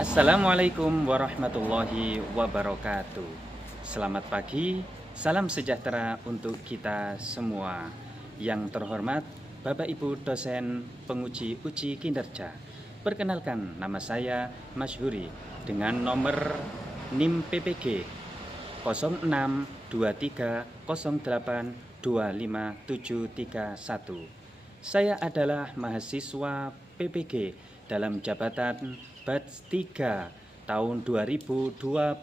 Assalamualaikum warahmatullahi wabarakatuh. Selamat pagi, salam sejahtera untuk kita semua. Yang terhormat Bapak Ibu dosen penguji uji kinerja. Perkenalkan, nama saya Masyhuri dengan nomor NIM PPG 0623082571. Saya adalah mahasiswa PPG dalam jabatan batch 3 tahun 2025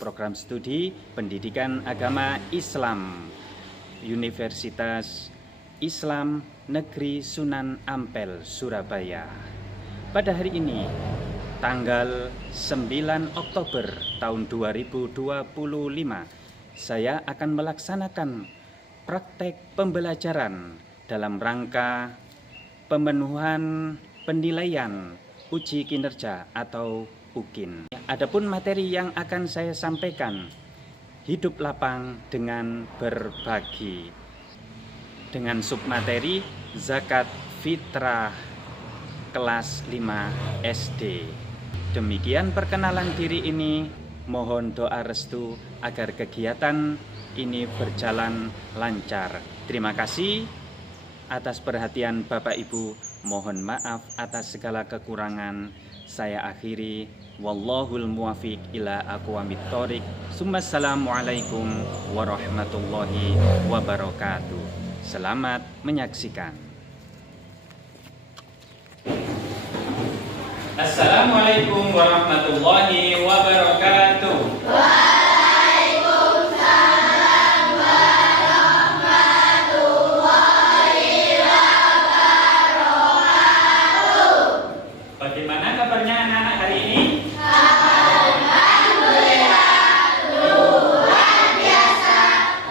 program studi Pendidikan Agama Islam Universitas Islam Negeri Sunan Ampel, Surabaya. Pada hari ini, tanggal 9 Oktober tahun 2025, saya akan melaksanakan praktek pembelajaran dalam rangka pemenuhan penilaian uji kinerja atau UKIN. Adapun materi yang akan saya sampaikan, hidup lapang dengan berbagi, dengan submateri zakat fitrah kelas 5 SD. Demikian perkenalan diri ini, mohon doa restu agar kegiatan ini berjalan lancar. Terima kasih atas perhatian Bapak Ibu, mohon maaf atas segala kekurangan. Saya akhiri, wallahul muwafiq ila aqwamit thoriq. Assalamualaikum warahmatullahi wabarakatuh. Selamat menyaksikan. Assalamualaikum warahmatullahi wabarakatuh. Bagaimana kabarnya anak-anak hari ini? Alhamdulillah, luar biasa,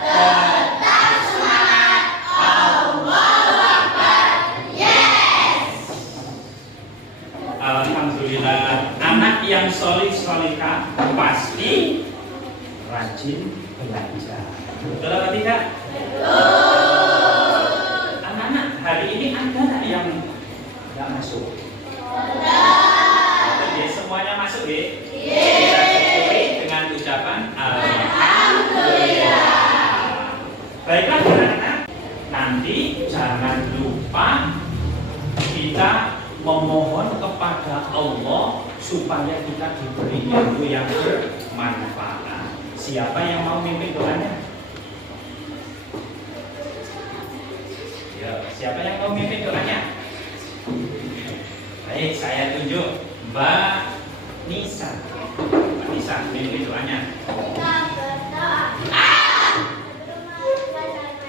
tetap semangat, Allahu Akbar, yes! Alhamdulillah, anak yang solih-solihah pasti rajin belajar. Betul atau tidak? Betul. Anak-anak, hari ini ada nggak yang nggak masuk? Oke, semuanya masuk ya? Kita syukuri dengan ucapan Alhamdulillah. Baiklah anak-anak, nanti jangan lupa kita memohon kepada Allah supaya kita diberi ilmu yang bermanfaat. Siapa yang mau mimpin doanya? Ya, siapa yang mau mimpin doanya? Baik, saya tunjuk Mbak Nisa. Mbak Nisa, mimpin doanya. Kita berdoa.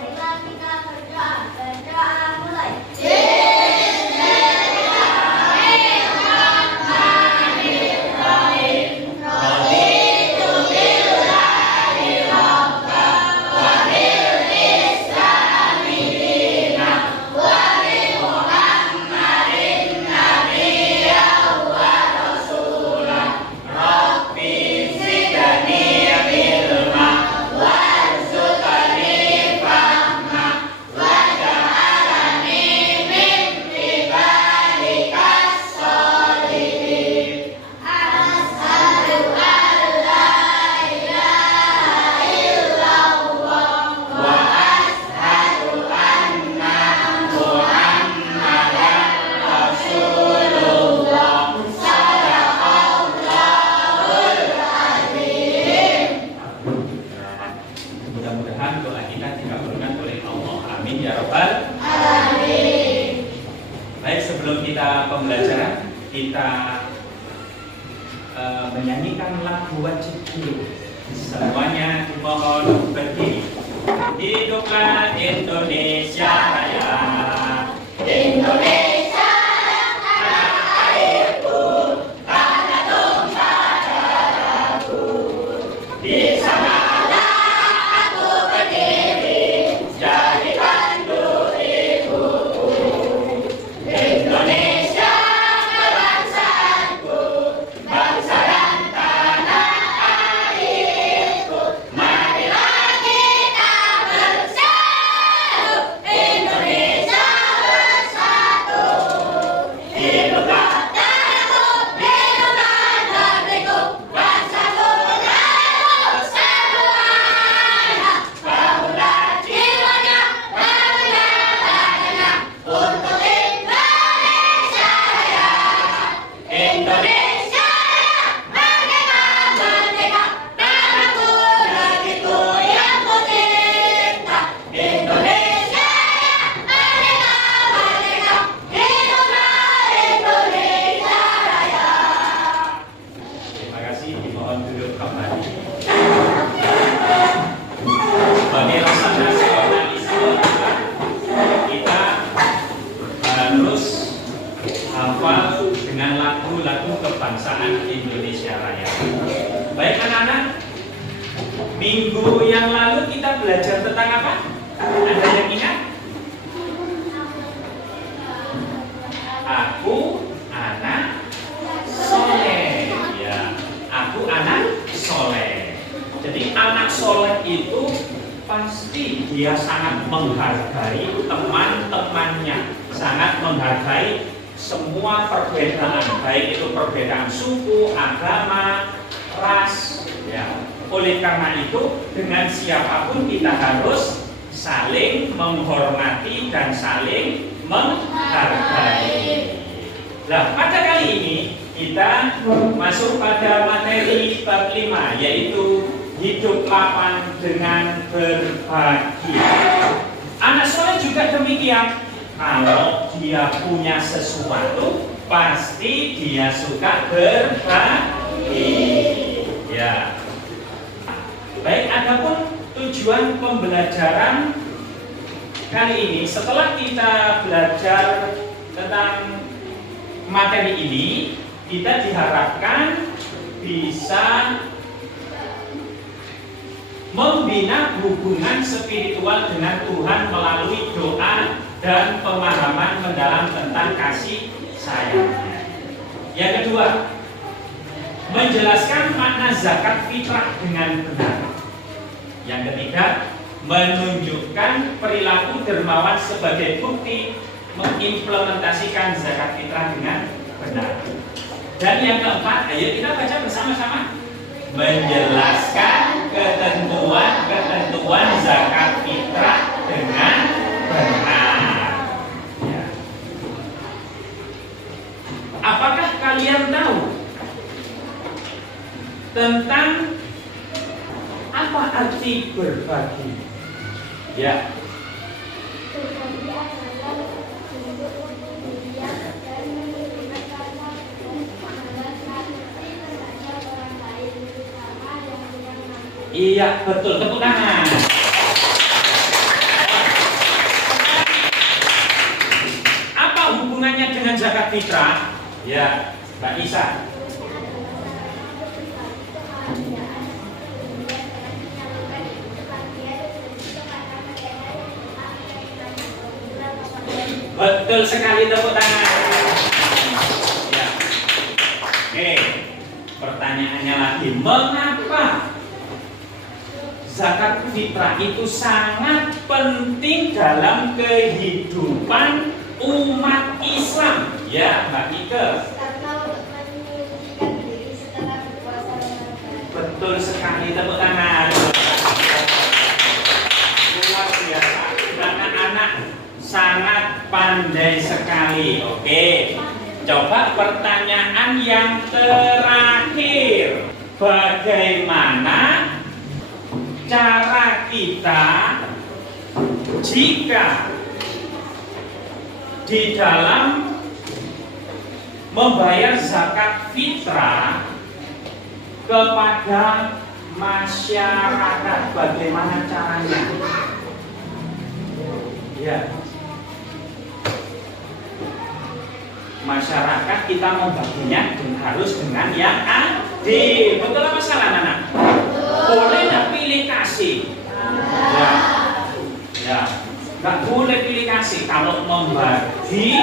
Kita berdoa. Berdoa mulai. Bismillahirrahmanirrahim. Raditu billahi rabba wa bil islami dinan wa bi Muhammadin nabiyyan wa rasulan. Rabbi zidni ilma warzuqni fahma waj'alni min ibadikas sholihin. Asyhadu an la ilaha illallah wa asyhadu anna Muhammadan Rasulullah. Shadaqallahul azim. Mudah-mudahan doa kita dikabulkan oleh Allah. Amin ya rabbal. Amin. Baik, sebelum kita pembelajaran, kita menyanyikan lagu wajib dulu. Semuanya mohon berdiri. Hiduplah Indonesia Raya. Indonesia tanah airku, tanah tumpah darahku. Di sanalah aku berdiri, jadi pandu ibuku. Indonesia bangsaku, bangsa dan tanah airku. Marilah kita bersatu. kebangsaan Indonesia Raya. Baik anak-anak, minggu yang lalu kita belajar tentang apa? Ada yang ingat? Aku anak soleh. Ya, aku anak soleh. Jadi anak soleh itu pasti dia sangat menghargai teman-temannya, sangat menghargai semua perbedaan, baik itu perbedaan suku, agama, ras. Ya. Oleh karena itu, dengan siapapun kita harus saling menghormati dan saling menghargai. Nah, pada kali ini kita masuk pada materi bab 5, yaitu hidup lapang dengan berbagi. Anak soleh juga demikian. Kalau dia punya sesuatu, pasti dia suka berbagi. Ya. Baik, adapun tujuan pembelajaran kali ini, setelah kita belajar tentang materi ini, kita diharapkan bisa membina hubungan spiritual dengan Tuhan melalui doa dan pemahaman mendalam tentang kasih sayangnya. Yang kedua, menjelaskan makna zakat fitrah dengan benar. Yang ketiga, menunjukkan perilaku dermawan sebagai bukti mengimplementasikan zakat fitrah dengan benar. Dan yang keempat, ayo kita baca bersama-sama. Menjelaskan ketentuan zakat fitrah dengan benar. Ya. Apakah kalian tahu tentang apa arti berbagi? Ya. Iya, betul, tepuk tangan. Apa hubungannya dengan zakat fitrah? Ya, Mbak Isa. Betul sekali, tepuk tangan. Ya. Oke, pertanyaannya lagi, mengapa zakat fitrah itu sangat penting dalam kehidupan umat Islam? Ya, Mbak Ike. Betul sekali, tepuk tangan. Luar biasa, anak-anak sangat pandai sekali. Oke, coba pertanyaan yang terakhir. Bagaimana cara kita jika di dalam membayar zakat fitrah kepada masyarakat, bagaimana caranya? Ya, masyarakat kita membaginya harus dengan yang adil. Betul apa salah, anak? Boleh nggak pilih kasih? Ya, ya, nggak boleh pilih kasih. Kalau berbagi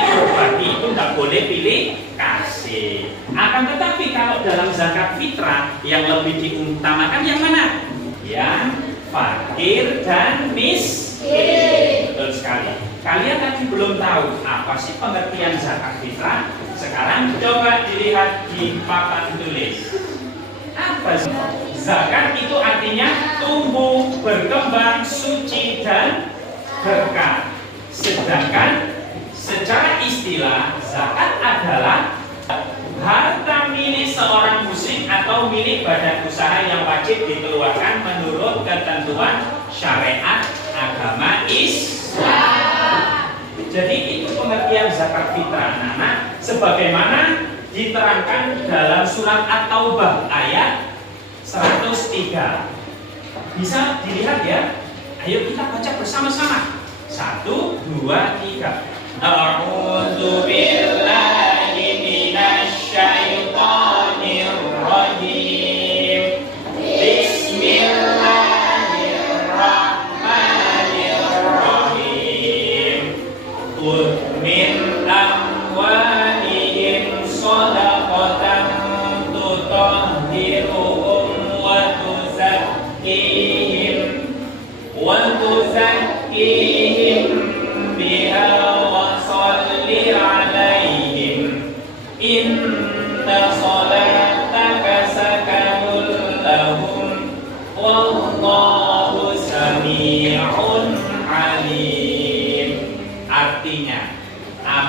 itu nggak boleh pilih kasih. Akan tetapi kalau dalam zakat fitrah yang lebih diutamakan yang mana? Yang fakir dan miskin. Betul sekali. Kalian tadi belum tahu apa sih pengertian zakat fitrah? Sekarang coba dilihat di papan tulis. Apa sih? Zakat itu artinya tumbuh, berkembang, suci, dan berkah. Sedangkan secara istilah zakat adalah harta milik seorang muslim atau milik badan usaha yang wajib dikeluarkan menurut ketentuan syariat agama Islam. Jadi itu pengertian zakat fitrah, anak-anak, sebagaimana diterangkan dalam surat At-Taubah ayat 103. Bisa dilihat ya. Ayo kita baca bersama-sama. 1, 2, 3. A'udzu billahi minasy syaithanir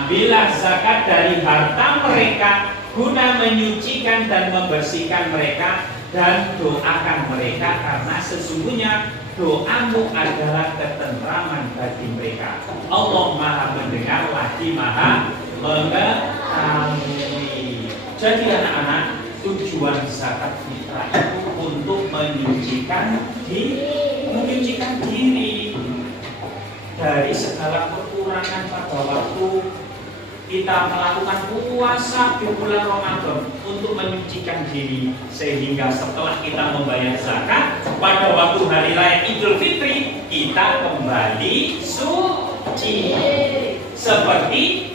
ambillah zakat dari harta mereka guna menyucikan dan membersihkan mereka, dan doakan mereka karena sesungguhnya doamu adalah ketentraman bagi mereka. Allah Maha mendengar lagi Maha mengetahui. Jadi anak-anak, tujuan zakat fitrah itu untuk menyucikan diri dari segala kekurangan pada waktu kita melakukan puasa di bulan Ramadan, untuk menyucikan diri, sehingga setelah kita membayar zakat pada waktu hari raya Idul Fitri kita kembali suci, seperti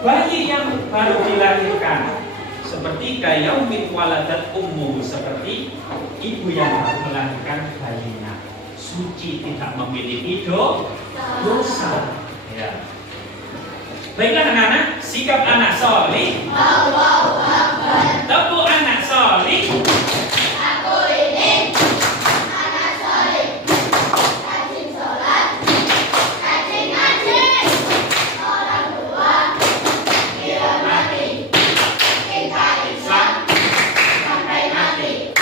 bayi yang baru dilahirkan, seperti kayaumin waladat ummu, seperti ibu yang baru melahirkan bayinya, suci, tidak memiliki dosa. Ya. Baiklah anak-anak, sikap anak solih. Allahu Akbar. Tepuk anak solih. Aku ini anak soleh, rajin sholat, rajin ngaji, orang tua dihormati, cinta Islam sampai mati.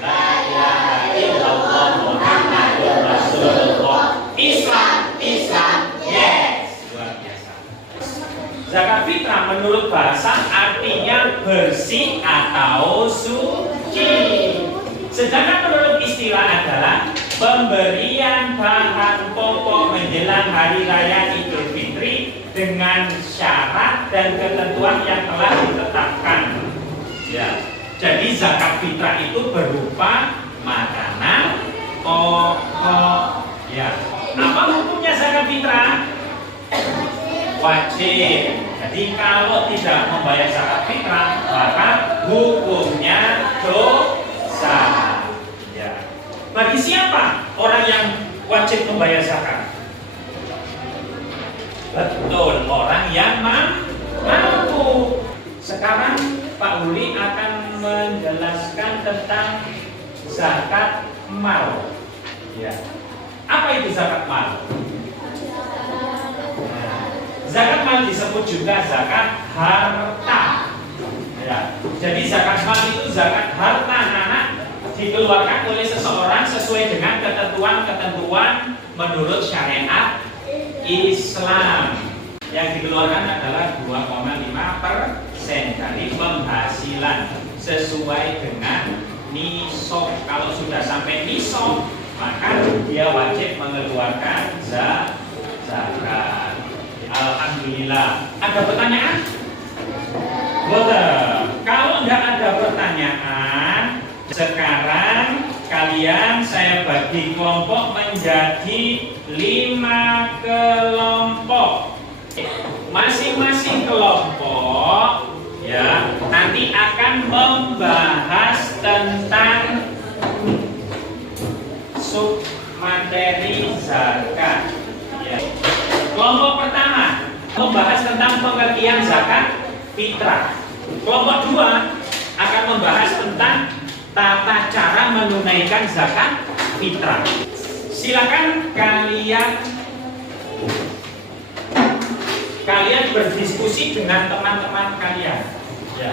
La ilaha illallah Muhammadur Rasulullah. Islam, yes. Luar biasa. Zakat fitrah menurut bahasa artinya bersih atau suci. Sedangkan menurut istilah adalah pemberian bahan pokok menjelang hari raya Idul Fitri dengan syarat dan ketentuan yang telah ditetapkan. Ya. Jadi zakat fitrah itu berupa makanan pokok. Ya. Apa hukumnya zakat fitrah? Wajib. Jadi kalau tidak membayar zakat fitrah, maka hukumnya dosa. Ya. Bagi siapa orang yang wajib membayar zakat? Betul, orang yang mampu. Sekarang Pak Huli akan menjelaskan tentang zakat mal. Ya. Apa itu zakat mal? Zakat mal disebut juga zakat harta. Ya. Jadi zakat mal itu zakat harta anak dikeluarkan oleh seseorang sesuai dengan ketentuan-ketentuan menurut syariat Islam. Yang dikeluarkan adalah 2,5% dari penghasilan sesuai dengan nisab. Kalau sudah sampai nisab, maka dia wajib mengeluarkan zakat. Alhamdulillah. Ada pertanyaan? Boleh. Kalau tidak ada pertanyaan, sekarang kalian saya bagi kelompok menjadi 5 kelompok. Masing-masing kelompok ya nanti akan membahas tentang submateri zakat. Ya. Kelompok pertama membahas tentang pengertian zakat fitrah. Kelompok 2 akan membahas tentang tata cara menunaikan zakat fitrah. Silakan kalian berdiskusi dengan teman-teman kalian. Ya.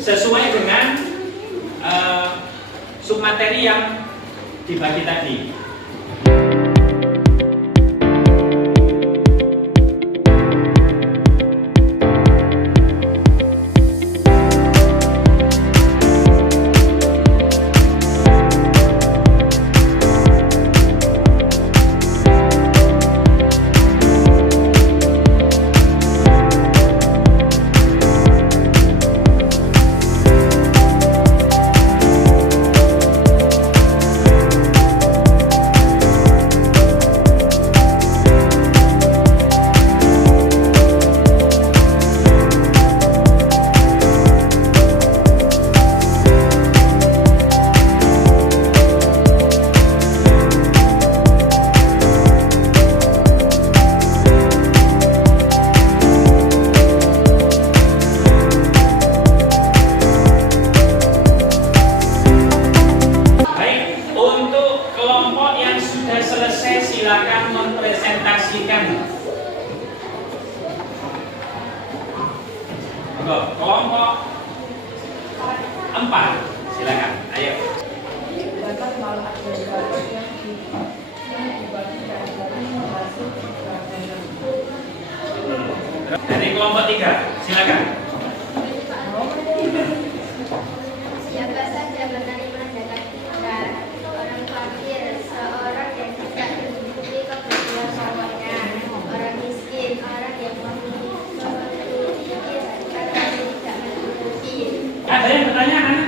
Sesuai dengan submateri yang dibagi tadi. silakan mempresentasikan Kelompok 4, silakan. Ayo. Dapat malah ada dapat yang dibagi dari masuk pelajaran. Dari kelompok 3, silakan. Siapa saja menerima zakat fitrah, orang fakir, seorang yang tidak mencukupi kebutuhan pokoknya, orang miskin, orang yang memiliki zakat tapi tidak mencukupi. Ada yang bertanya, kan?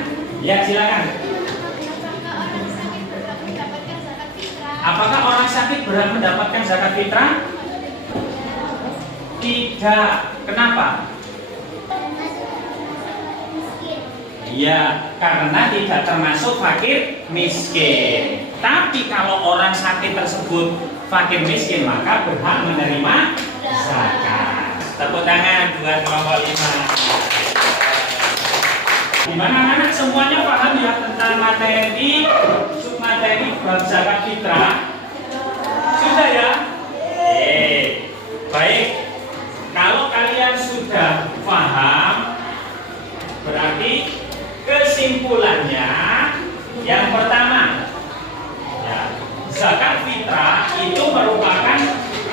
Ya, silakan. Apakah orang sakit berhak mendapatkan zakat fitrah? Apakah orang sakit berhak mendapatkan zakat fitrah? Tidak. Kenapa? Ya, karena tidak termasuk fakir miskin. Tapi kalau orang sakit tersebut fakir miskin, maka berhak menerima zakat. Tepuk tangan buat kelompok 5. Gimana anak semuanya paham ya tentang materi, submateri bab zakat fitrah? Sudah ya? Baik. Kalau kalian sudah paham, berarti kesimpulannya yang pertama, ya, zakat fitrah itu merupakan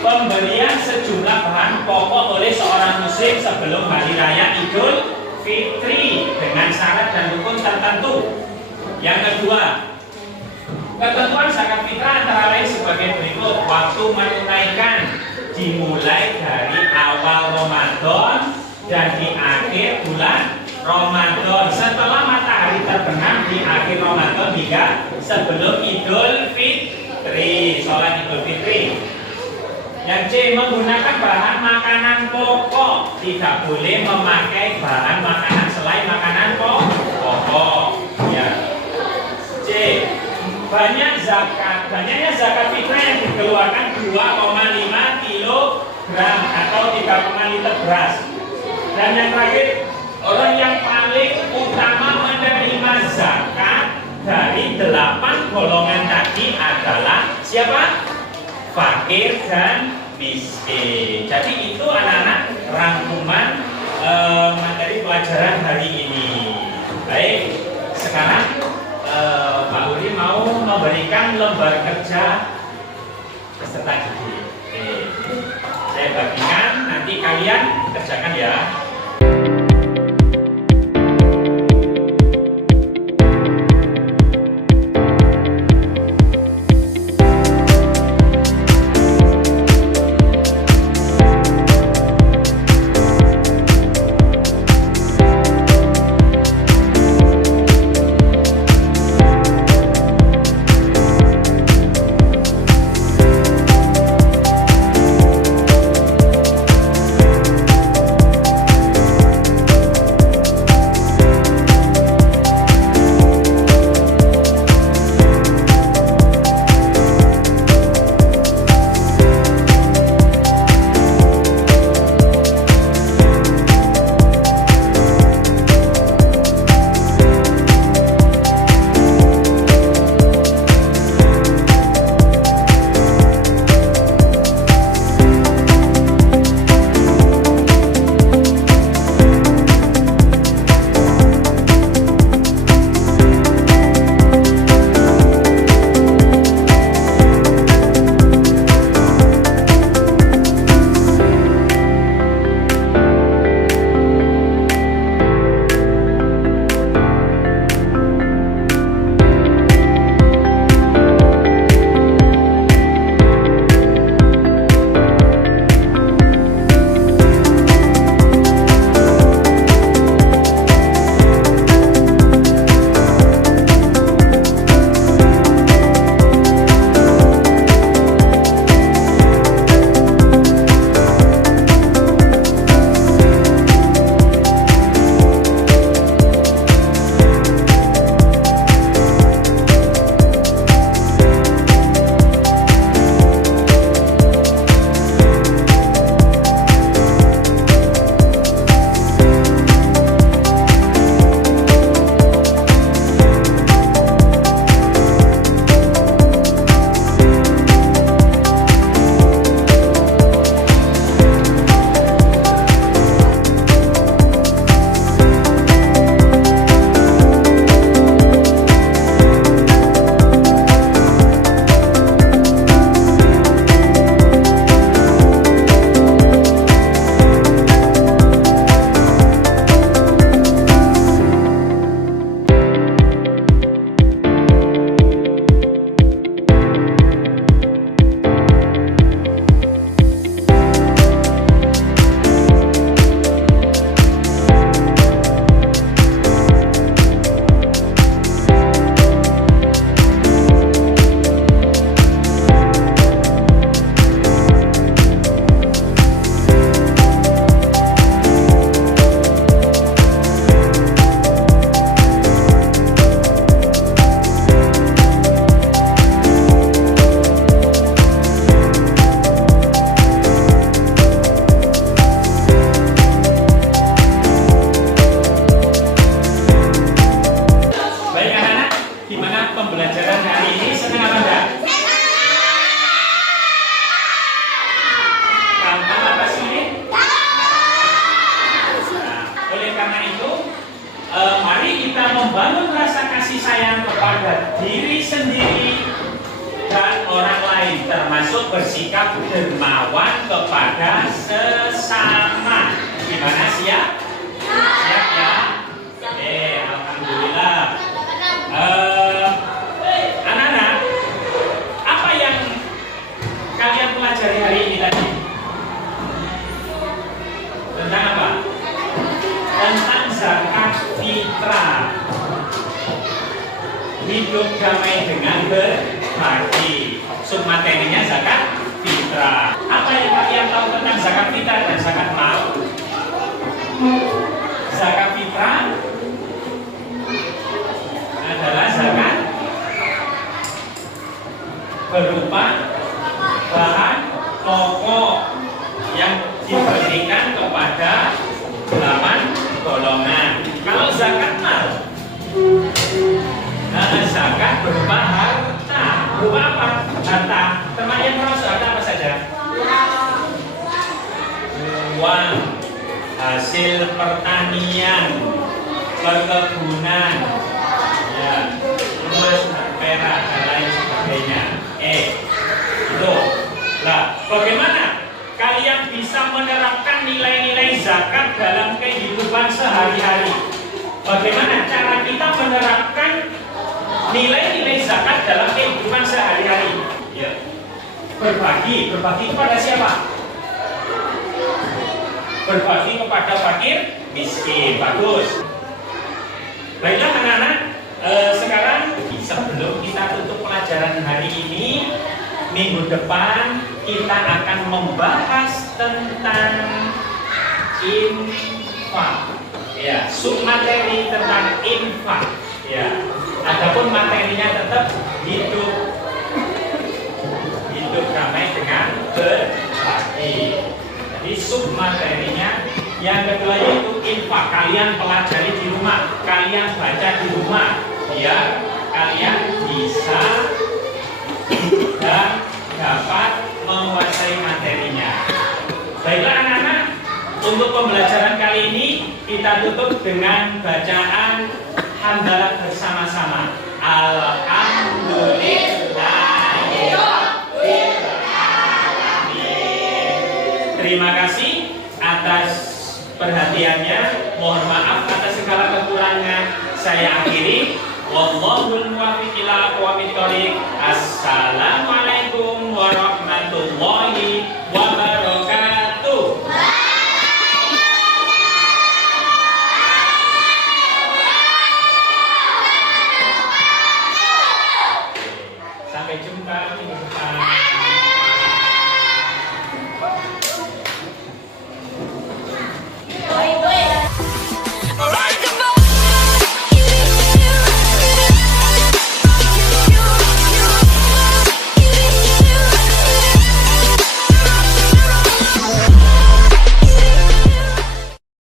pemberian sejumlah bahan pokok oleh seorang muslim sebelum hari raya Idul Fitri dengan syarat dan rukun tertentu. Yang kedua, ketentuan zakat fitrah antara lain sebagai berikut: waktu menunaikan dimulai dari awal Ramadan dan di akhir bulan Ramadan, setelah matahari terbenam di akhir Ramadan hingga sebelum Idul Fitri, sholat Idul Fitri. Yang C, menggunakan bahan makanan pokok, tidak boleh memakai bahan makanan selain makanan pokok. Ya. C, banyaknya zakat fitrah yang dikeluarkan 2,5 kilogram atau 3 liter beras. Dan yang terakhir, orang yang paling utama menerima zakat dari 8 golongan tadi adalah siapa? Fakir dan miskin. Jadi itu anak-anak rangkuman materi pelajaran hari ini. Baik, sekarang Pak Uri mau memberikan lembar kerja peserta didik. Saya bagikan, nanti kalian kerjakan ya. kepada diri sendiri dan orang lain, termasuk bersikap dermawan kepada sesama. Gimana, siap? Siap ya? Alhamdulillah. Anak-anak, apa yang kalian pelajari hari ini tadi? Tentang apa? Tentang zakat fitrah. Hidup damai dengan berbagi. Submaterinya zakat fitrah. Apa yang kalian tahu tentang zakat fitrah dan zakat mal? Zakat fitrah adalah zakat berupa bahan pokok yang diberikan kepada 8 golongan. Kalau zakat mal, zakat berupa harta. Berupa apa? Harta. Temannya termasuk harta apa saja? Uang, hasil pertanian, perkebunan, ya, emas, perak, dan lain sebagainya. Itu. Nah, bagaimana kalian bisa menerapkan nilai-nilai zakat dalam kehidupan sehari-hari? Bagaimana cara kita menerapkan nilai-nilai zakat dalam kehidupan sehari-hari? Ya. Berbagi kepada siapa? Berbagi kepada fakir miskin. Bagus. Baiklah anak-anak, sekarang sebelum kita tutup pelajaran hari ini, minggu depan kita akan membahas tentang infak. Ya, submateri tentang infak. Ya, adapun materinya tetap hidup damai dengan berbagi. Jadi submaterinya yang kedua yaitu infak. Kalian pelajari di rumah, kalian baca di rumah, biar kalian bisa dan dapat menguasai materinya. Baiklah anak-anak, untuk pembelajaran kali ini kita tutup dengan bacaan hamdalah bersama-sama. Terima kasih atas perhatiannya. Mohon maaf atas segala kekurangan. Saya akhiri. Wallahul muwaffiq ila aqwamit thoriq. Assalamualaikum warahmatullahi wabarakatuh.